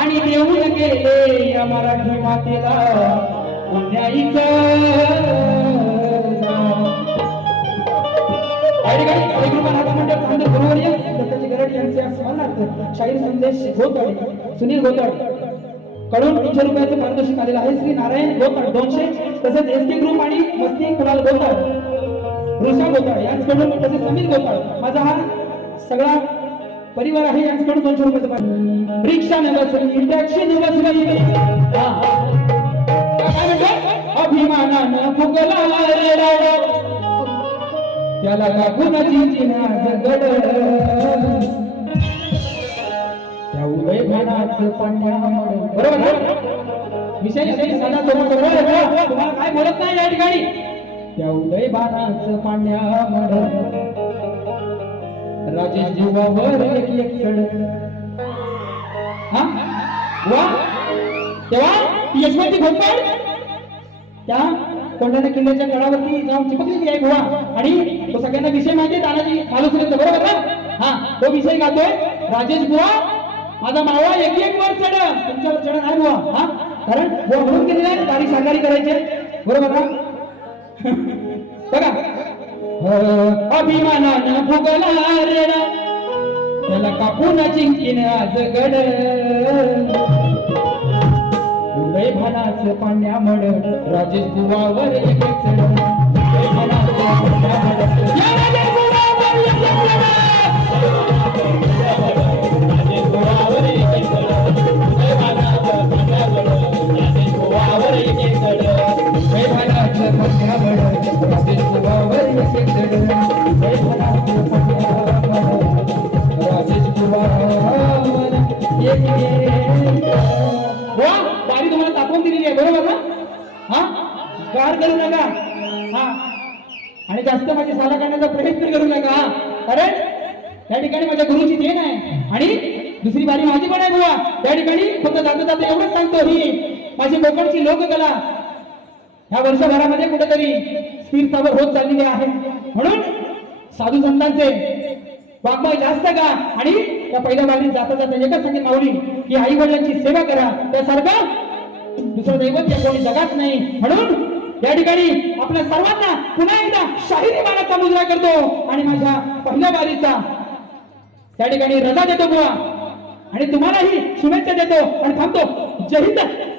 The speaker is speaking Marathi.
आणि देऊन गेले या मराठी मातेला. स्मरणार्थ शाहीर संदेश घोतड सुनील घोतडकडून तीनशे रुपयाचं पारितोषिक आलेलं आहे श्री नारायण गोतड दोनशे तसेच एस टी ग्रुप आणि मस्ती कुणाल गोतड. ऋषा गोतड यांच्याकडून तसेच समीर गोतड. माझा हा सगळा परिवार आहे यांच्याकडून दोनशे रुपयाचं पारितोषिक. रिक्षा न टॅक्सी न अभिमानानं फुगला रे राडा. त्याला काकूनाची चिन्हाच गड. त्या उदय भानाच पांड्यामड बरोबर विषय तुम्हाला काय बोलत नाही या ठिकाणी? त्या उदय बाणाच पांड्यामड राजेश जीवावर एक एक चढ वा? तेव्हा यशवंती घोटपड त्या कोंढाणा किल्ल्याच्या गडावरती जाऊन चिपकलेली आहे गोवा आणि तो सगळ्यांना विषय माहिती तानाजी खालुसरेचा बरोबर ना? हा तो विषय गातोय राजेश बुवा. माझा मावळा एक एक वर चढ. तुमच्यावर चढ नाही बुवा. हा? कारण बुवा म्हणून केलेला आहे तारी साकारी करायचे. बरोबर का? बघा. अभिमानानं फुगला रेडा त्याला कापून जिंकीन आज गड. उदय पांड्या मड राजेश बुवावर एक एक चढ. तुम्हाला दाखवून दिलेली आहे बरोबर ना? हा? गार करू नका. हा. आणि जास्त माझी साला काढण्याचा प्रयत्न करू नका कारण त्या ठिकाणी माझ्या गुरुची देण आहे. आणि दुसरी बारी माझी पण आहे बुवा. त्या ठिकाणी फक्त जाता जाता एवढंच सांगतो ही माझी कोकणची लोककला. ह्या वर्षभरामध्ये कुठेतरी स्थिरतावर होत चाललेली आहे. म्हणून साधू संतांचे वाङ्मय जास्त का? आणि त्या पहिल्या बारीत जाता जाता एकच सांगेल माऊली की आई वडिलांची सेवा करा. त्यासारखं दुसरं दैवत या कोणी जगात नाही. म्हणून या ठिकाणी आपल्या सर्वांना पुन्हा एकदा शाहिरी मानाचा मुजरा करतो. आणि माझ्या पहिल्या बारीचा त्या ठिकाणी रजा देतो बुवा. आणि तुम्हालाही शुभेच्छा देतो. आणि थांबतो. जय हिंद.